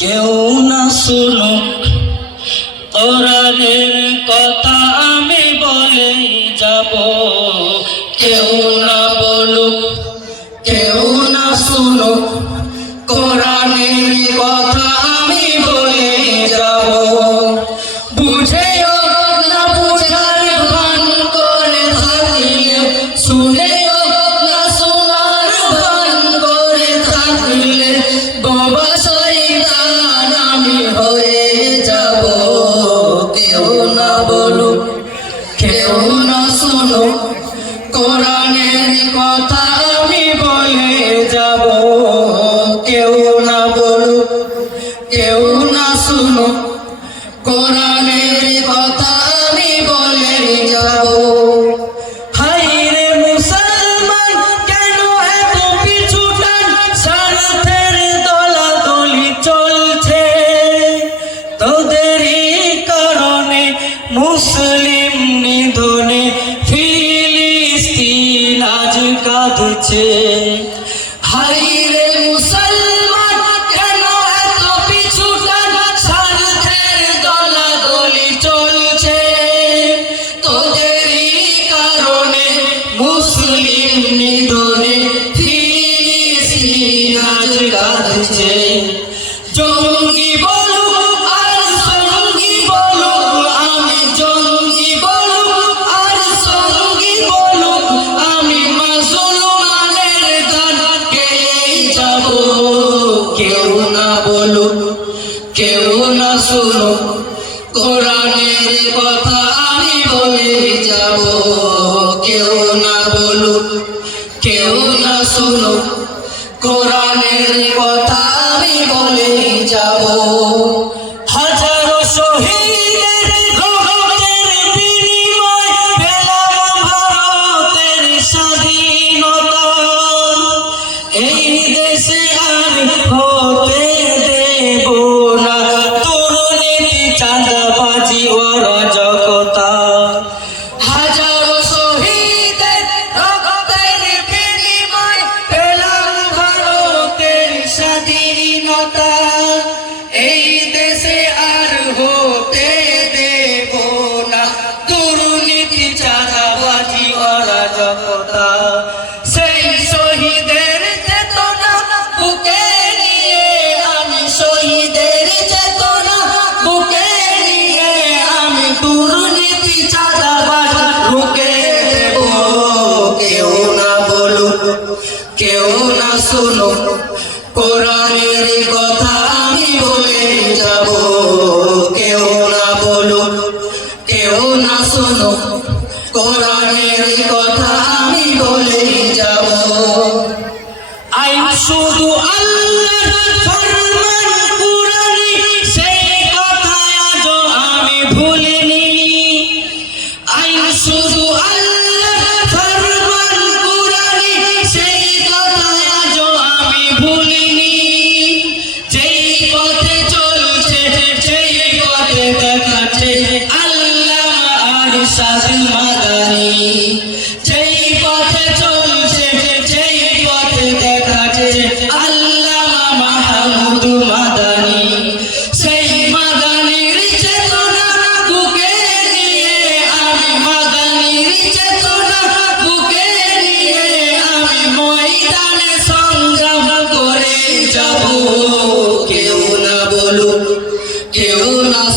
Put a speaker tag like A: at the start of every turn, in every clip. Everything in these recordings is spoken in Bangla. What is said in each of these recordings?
A: কেউ না শুনো বলে কাঁদছে। হাই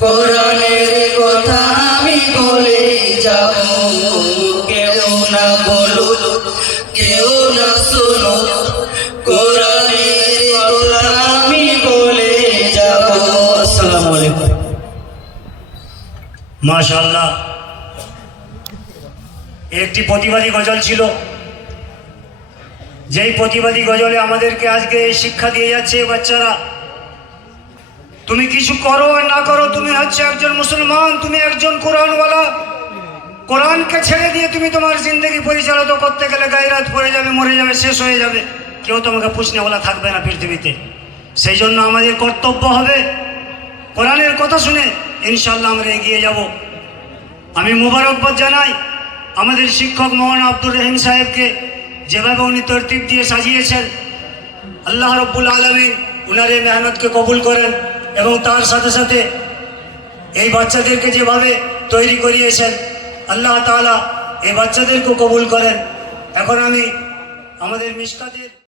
A: কোরআনের কথা আমি বলে যাব। কেউ না বলুন কেউ না শোনো কোরআনের আমি বলে যাব। আসসালামু আলাইকুম।
B: একটি প্রতিবাদী গজল ছিল। যেই প্রতিবাদী গজলে আমাদেরকে আজকে শিক্ষা দিয়ে যাচ্ছে বাচ্চারা। তুমি কিছু করো আর না করো, তুমি হচ্ছে একজন মুসলমান, তুমি একজন কোরআনওয়ালা। কোরআনকে ছেড়ে দিয়ে তুমি তোমার জিন্দগি পরিচালিত করতে গেলে গায়রাত পড়ে যাবে, মরে যাবে, শেষ হয়ে যাবে। কেউ তোমাকে পুষনেওয়ালা থাকবে না পৃথিবীতে। সেই জন্য আমাদের কর্তব্য হবে কোরআনের কথা শুনে ইনশাল্লাহ আমরা এগিয়ে যাব। আমি মুবারকবাদ জানাই আমাদের শিক্ষক মোহন আব্দুর রহিম সাহেবকে, যেভাবে উনি তরতিব দিয়ে সাজিয়েছেন। আল্লাহ রব্বুল আলমী উনার এই মেহনতকে কবুল করেন। এবং তার সাথে সাথে এই বাচ্চাদেরকে যেভাবে তৈরি করিয়েছেন, আল্লাহ তালা এই বাচ্চাদেরকে কবুল করেন। এখন আমি আমাদের মিশকাতে